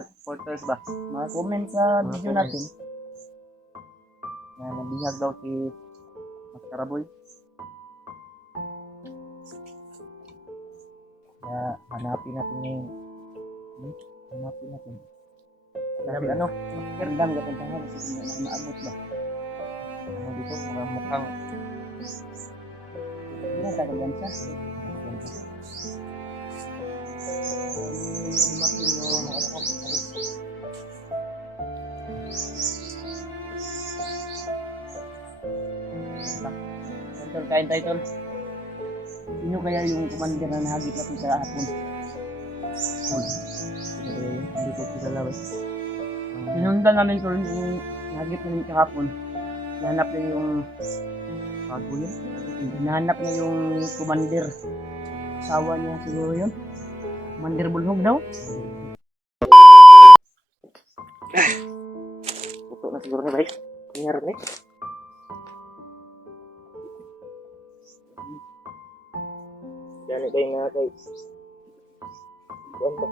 Supporters ba? Mga comment sa Mga video comment. natin Na nabihag daw si Maskaraboy. Kaya hanapin natin yung hanapin natin. Kasi ano, Amsterdam gapuntahan kasi hindi na maabot ba. ano dito, mga mukhang Hindi na tagagansa. dumating yung mga ano ko. Tol, kain tayo tol. Sino kaya yung commander na nahagip natin sa hapon? Hindi ko kilala ba? Sinundan namin tol yung nahagip namin kahapon. Hinahanap niya yung Bago yun. hinahanap niya yung commander. Asawa niya siguro yun. Commander Bulhog daw. Ito na siguro na ba? Nangyari na Dali kayo nga kay Buwan ba?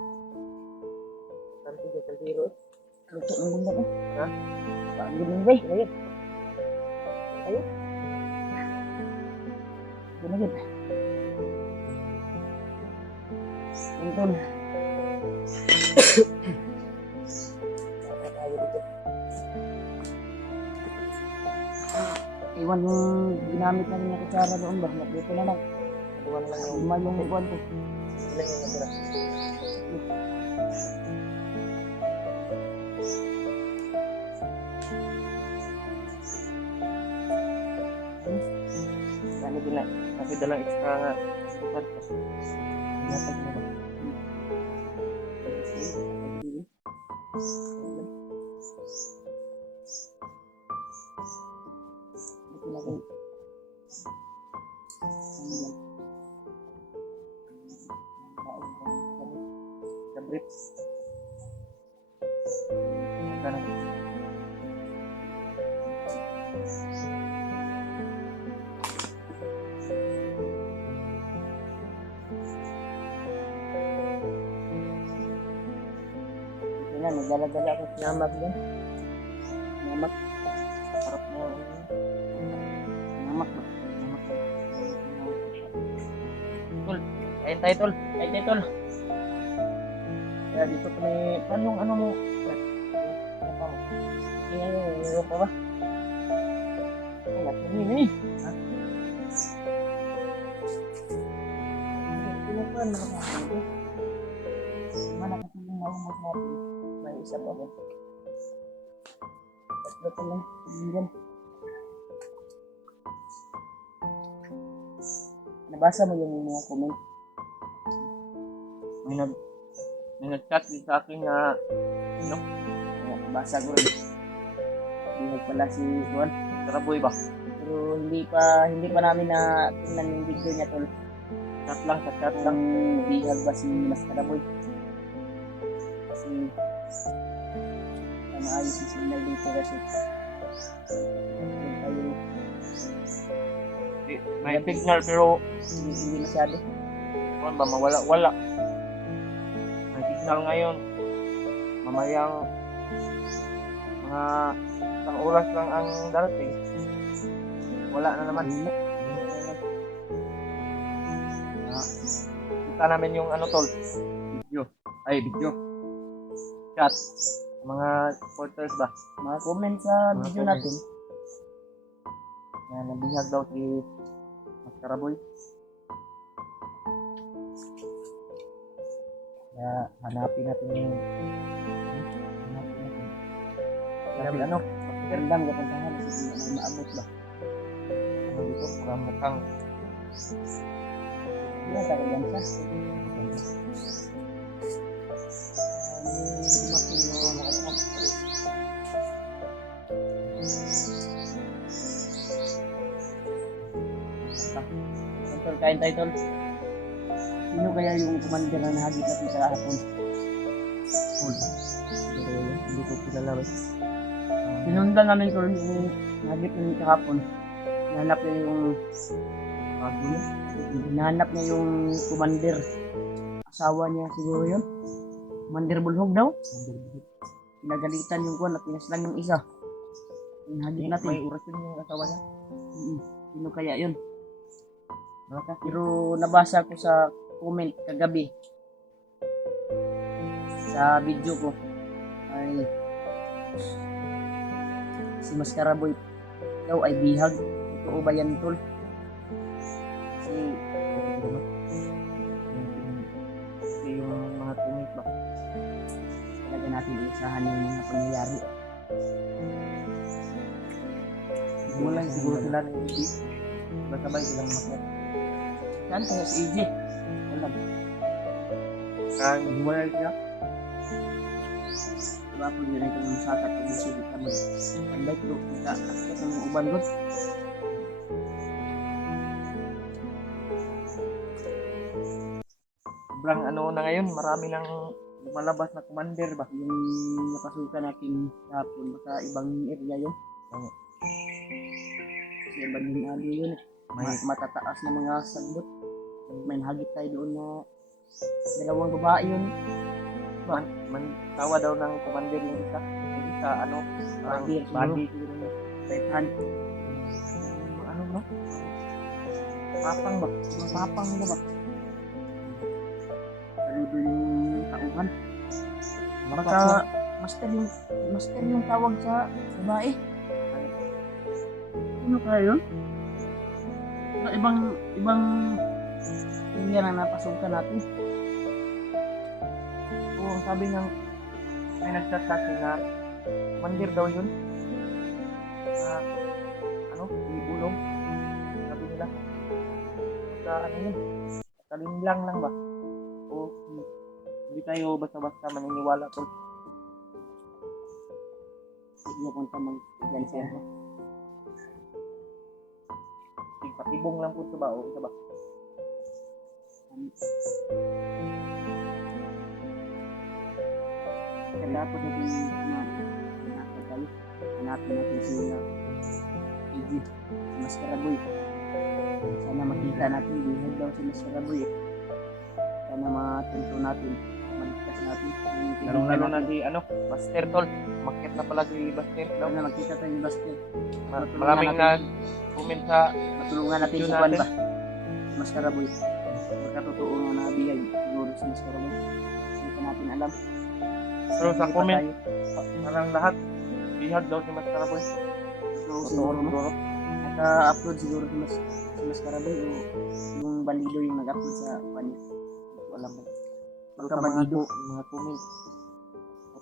Kanti ka sa zero. Luto ng bunda ko. Ha? Pagod ng bay. Ayun. Ayun. Ginagit. Yung tol. Iwan yung ginamit namin na kutsara doon ba? Naputo na lang. Buwan lang yung Lima yung iwan ko. ilan yung natira. Ano din na? Kasi dalang extra nga. Buwan pa. Natag na ba? Sa briefs. Magkano? Yan, nagdala-dala ako sa namak dyan. Namak. Sarap mo. Namak ba? Namak. Tol, kain tayo tol. Ay, ay, tol. Kaya dito kami, paano yung ano mo? Ngayon pa ba? Ay, natin Ha? Hindi pa nakakasama. Mana kasi yung naumot natin. May isa pa ba? Tatlo pa lang. Yan. Nabasa mo yung mga comment? May nag-chat din sa akin na ano? Nabasa ko rin. Hindi pala si Juan. Karaboy ba? Pero hindi pa namin na tingnan yung video niya tol. Chat lang, sa chat lang. Ang bihag ba si Maskaraboy? Kasi maayos yung signal dito kasi tayo May signal pero hindi masyado. ano ba, mawala-wala. May signal ngayon. Mamayang mga isang oras lang ang darating. Wala na naman. Kita namin yung ano tol. Video. Chat. Mga supporters ba? Mga comment sa Mga video comment. natin. Na nabihag daw si Maskaraboy. Kaya hanapin natin yung hanapin natin. Kasi ano, Amsterdam gapuntahan kasi hindi na maabot ba. ano dito, mga mukhang Hindi na tagagansa. dumating yung mga ano. Tol, kain tayo tol. Sino kaya yung commander na nahagip natin sa hapon? Pero hindi ko kilala ba? Sinundan namin tol yung nahagip namin kahapon. Hinahanap niya yung Bago yun. hinahanap niya yung commander. Asawa niya siguro yun. Commander Bulhog daw. Pinagalitan yung kuwan at pinaslang yung isa. Hinagit natin. May orasyon yung asawa niya. Sino kaya yun? Baka Pero nabasa ko sa comment kagabi sa video ko ay si Maskaraboy daw ay bihag. Totoo ba yan, tol? Kasi yung mga tumit ba? talaga natin isahan yung mga pangyayari. Wala siguro sila ng hindi. Sabay silang makit. Saan kaya si EJ? Wala. Kang wala siya. Diba po yun ay kanyang masakat at masigit kami. Panday ko, nagka-akit ng mga uban doon. Sobrang ano na ngayon, marami nang lumalabas na commander ba? Yung napasukan natin hapon sa ibang area yun. Oo. Kasi ibang yung ali yun. Matataas na mga sagbot. May nahagit tayo doon na dalawang babae yun. Man tawa daw ng commander yung isa. Yung isa ano, Bagi, bagi siguro niya. Right hand. Ano no? Papang ba? Mga papang na ba? Saludo yung tauhan. Baka master yung tawag sa babae. Ano kaya yun? Ibang area na napasukan natin. Oo, sabi ng may nag-chat sa akin na commander daw yun. Ano? Ibulong. Sabi nila. Sa ano yun? Kalinlang lang ba? O hindi tayo basta-basta maniniwala tol. Sige kung tamang dyan siya. Patibong lang po ito ba? O ito ba? Katapos natin hanapin natin si EJ, si Maskaraboy. Sana makita natin, bihag daw si Maskaraboy. Sana matunto natin, maligtas natin. Lalo na si ano, Buster tol. Makit na pala si Buster daw. Sana makita tayo ni Buster. Maraming nag-comment sa Matulungan natin video si Juan natin. ba? Si Maskaraboy. Magkatotoo nga na bihag siguro si Maskaraboy. Hindi pa natin alam. Pero sa Hindi pa comment, tayo. parang lahat bihag daw si Maskaraboy. So, siguro no? Naka-upload siguro si Maskaraboy o yung Bandido yung nag-upload sa kanya. Wala mo. Pagka Bandido. Mga comment.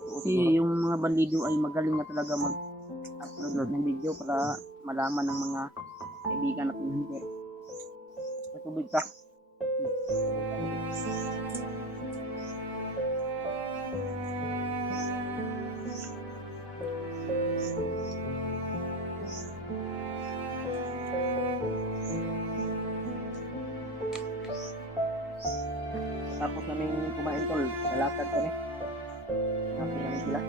Kasi yung mga Bandido ay magaling na talaga mag-upload ng video para malaman ng mga kaibigan natin hindi. May tubig ka. Tapos namin kumain tol, nalatag kami. Hanapin namin sila.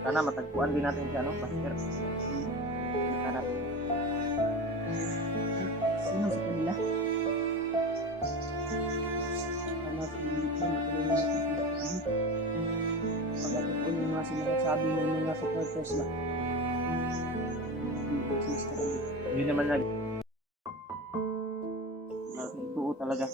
Sana matagpuan din natin si ano, Buster. Hanapin. Sino sa kanila? Ano si pagkatapon yung mga sinasabi ng mga supporters ba? Hindi naman nag tuo talaga.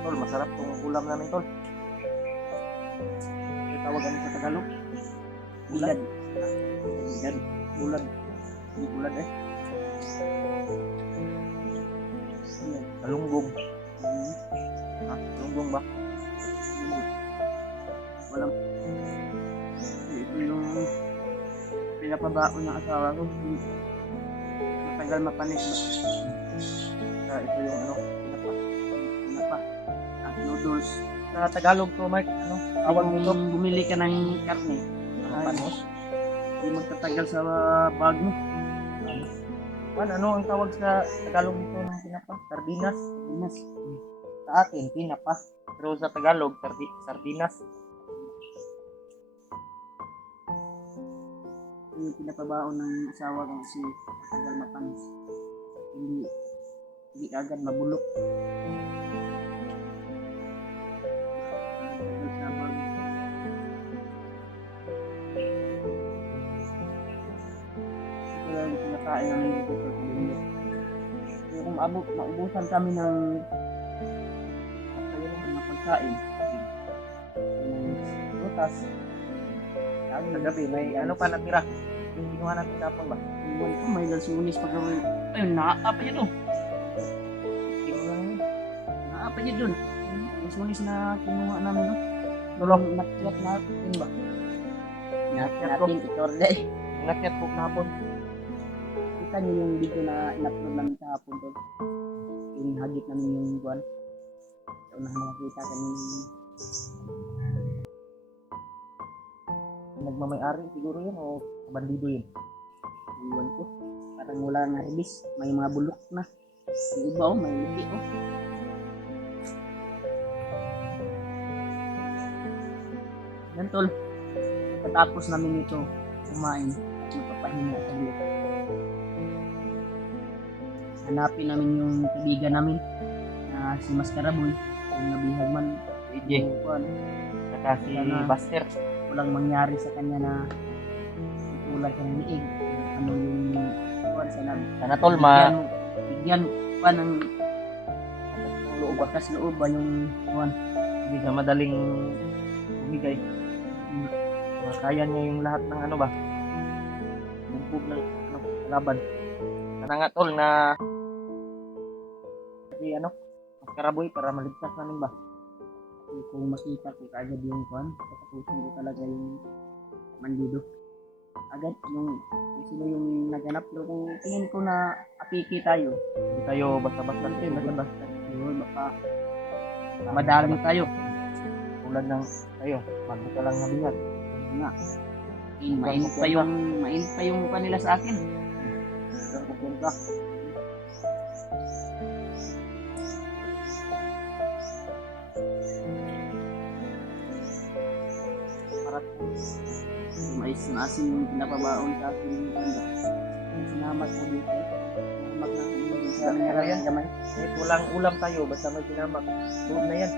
Tol, masarap tong ulam namin tol. Tawagan sa Tagalog. Bulad. Yan, bulad. Hindi bulad eh. Yan. Alunggong. Ha? Alunggong ba? Walang ito yung pinapabaon ng asawa ko. Matagal mapanis ba? Ito yung ano, Pinapa. At noodles. sa Tagalog to, Mark. Ano? Tawag nito. Kung bumili ka ng karne, ay, Panos? hindi magtatagal sa bag mo. Ano ang tawag sa Tagalog nito ng pinapa? Sardinas. Pinas. Sa atin, pinapa. Pero sa Tagalog, sardinas. yung pinapabaon ng asawa kong si tagal mapanis. Hindi agad mabulok. Tagal siya ito lang yung pinakain namin dito sa Pilipino. Kaya kung maubusan kami ng mga pagkain, prutas, Sa gabi, may ano pa natira. Yung kinuha natin kapon ba? iwan ko, may lansunis pa kami. Ayun, nakaapa niya doon. Tingnan lang yun. Nakaapa niya doon. Lansunis na kinuha namin doon. Tulong nakyat natin ba? Nakyat natin itorday. Nakyat po kapon. Kita niyo yung video na in-upload namin kahapon doon. Inhagit namin yung buwan. Sa unahan nakakita kami Nagmamayari siguro yun o bandido yun. iwan ko. Parang wala na release. May mga bulok na. Yung iba oh, may ligi oh. Yan tol. Pagkatapos namin ito kumain at magpapahinga sa liyo. Hanapin namin yung kaibigan namin na si Maskaraboy. Yung nabihag man. EJ. Saka si Sana- Buster. Walang mangyari sa kanya na tulad siya ng liig. Ano yung kuwan sa namin. Sana tol, Bigyan pa ng loob ba? bakas loob ba yung kuwan. Hindi na madaling bumigay. Kaya niya yung lahat ng ano ba? Bumbog ng ano, laban. Sana nga tol na si ano, Maskaraboy para maligtas namin ba? Kung makita ko agad yung kuwan, katapusin ko talaga yung mandido. Agad yung sino yung naganap pero kung tingin ko na apiki tayo. Hindi tayo basta-basta Basta yun, baka madami tayo. tulad ng tayo. Bago ka lang nabihat. Nga. Mainit pa yung mukha nila sa akin. Hanggang kupunta. Para Mais na asin yung pinapabaon sa akin yung kanda. Yung sinamat ko dito. Sinamat na yung sa amin Ayan. ng gamay. kahit walang ulam tayo, basta may sinamak. Tulad na yan.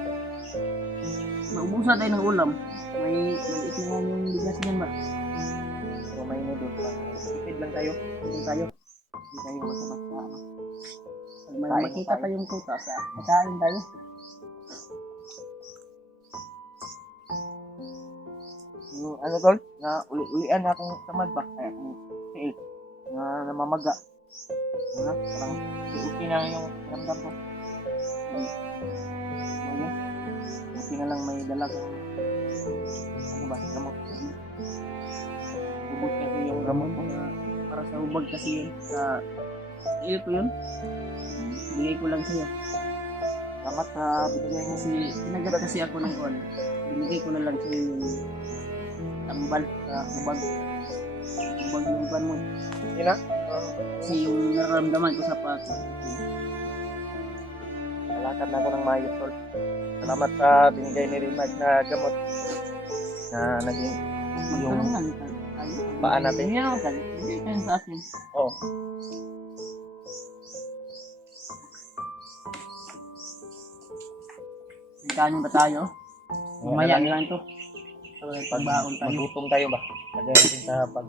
Maubusan tayo ng ulam. May maliit na yung bigas niyan ba? Pero may noodles pa. Tipid lang tayo. Hindi tayo. Hindi tayo basta-basta. Pag may Kain makita tayo. pa yung prutas, kakain tayo. Yung ano tol, na uli-ulian na akong tamad ba? Kaya akong tiil. Na namamaga. Parang okay na yung ramdam ko. Ano? Buti na lang may dala kong ano ba, gamot. Bubot kasi yung gamot ko. Para sa hubag kasi yun. Sa iyo ko yun. Bigay ko lang sa'yo. Salamat sa binigay mo. Kasi tinagat kasi ako ng kuwan. Binigay ko na lang sa'yo yung tambal sa hubag. Hubag yung kuwan mo. Yun na. Kasi yung nararamdaman ko sa pato. Nalakad na ako ng maayos tol. Salamat sa binigay ni Rimag na gamot. Na naging yung Magtanungan tayo. paa natin. Bigyan ako tayo. Bigay kayo sa akin. Oh. Kanin ba tayo? Mamaya na lang ito. Pagbaon tayo. Magutom tayo ba? Lagay natin sa bag.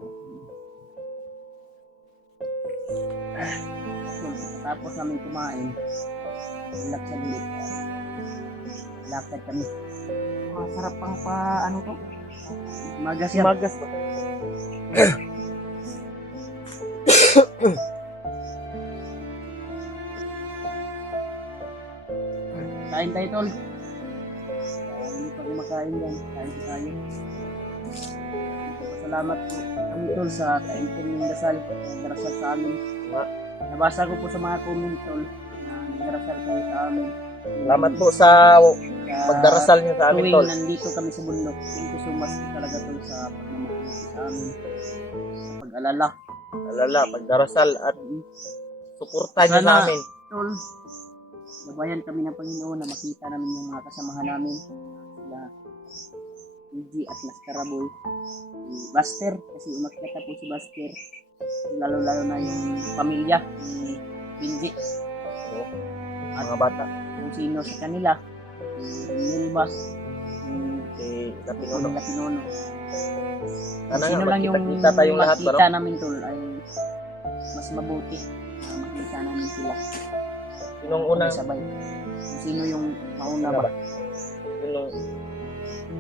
Tapos namin kumain. Relax sa ulit. Lakad kami. Masarap pang pa ano to? Magas yan. Magas ba? Kain tayo tol. Hindi pa kumakain yan. Kain po tayo. Salamat po kami tol sa kaintin ng dasal. Nagdarasal sa amin. Nabasa ko po sa mga comment tol na nagdarasal kayo sa amin. Salamat po sa pagdarasal niyo sa amin tol. Tuwing nandito kami sa bundok, thank you so much po talaga tol sa pagmamahal sa amin. Sa pag-alala. Alala, pagdarasal at suporta niyo Sana- sa amin. Tol, gabayan kami ng Panginoon na makita namin yung mga kasamahan namin. Sila PG at Mascaraboy. Si Buster, kasi umakyat na po si Buster. Lalo-lalo na yung pamilya ni Benji. Oo. Mga bata. Kung sino sa kanila. Si Milba. Si Yung Lapinuno. Lapinuno. Sana Sino nga, lang yung magkita-kita tayong lahat ba, no? makita namin tol ay mas mabuti na makita namin sila. Sinong unang, Sabay. Kung sino yung mauna Ano ba? ba?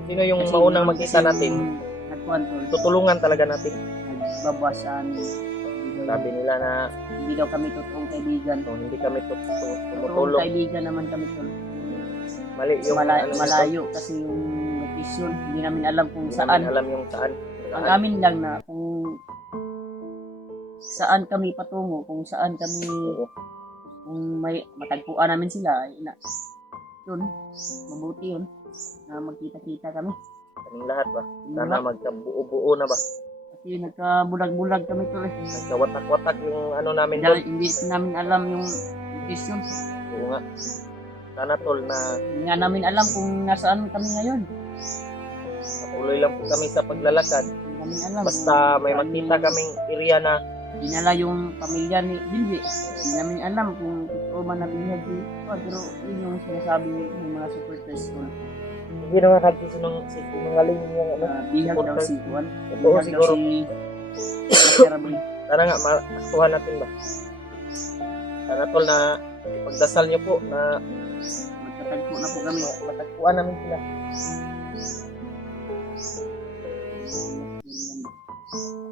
Sino yung Kasi maunang yung- makita kasi natin? yung nagkuhan tol, Tutulungan talaga natin. nagbabas sa amin. Sabi nila na Hindi daw kami totoong kaibigan. hindi kami Totoong tumutulong. kaibigan naman kami tol. Mali yung ano nito. Malayo kasi yung location. Hindi namin alam kung Hindi saan. namin alam yung saan. Ang amin lang na kung saan kami patungo, kung saan kami, Oo. kung may matagpuan namin sila, ay na, yun, mabuti yun, na magkita-kita kami. Kaming lahat ba? Yung Sana lahat. magkabuo-buo na ba? Kasi nagkabulag-bulag kami tol eh. Nagkawatak-watak yung ano namin Dahil doon. hindi namin alam yung location. Oo nga. Sana tol na Hindi nga namin alam kung nasaan kami ngayon. patuloy lang po kami sa paglalakad. Hindi namin alam. Basta kung may saan makita yung kaming area na dinala yung pamilya ni Billy. Hindi namin alam kung totoo man na binyag pero yun yung sinasabi ng mga supporters ko. hindi naman nagsisinungaling yung ano. Bihag daw supporters. si Juan. Totoo Bihag daw siguro. si Mascaraboy. Sana nga makuha natin ba? Sana tol na pagdasal niyo po na Magtatagpo na po kami. matagpuan namin sila.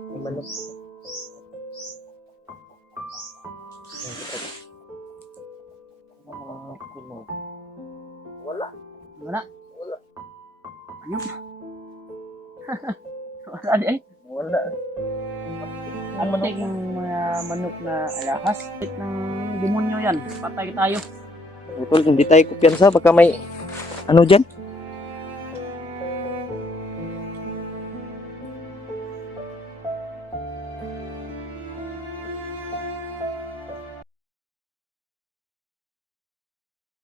May manok. Wala. Wala. Wala. Ano? Wala di ay. Wala. Ang manok yung mga manok na alahas. Ng demonyo yan. Patay tayo. Tol, hindi tayo kumpiyansa. Baka may ano dyan?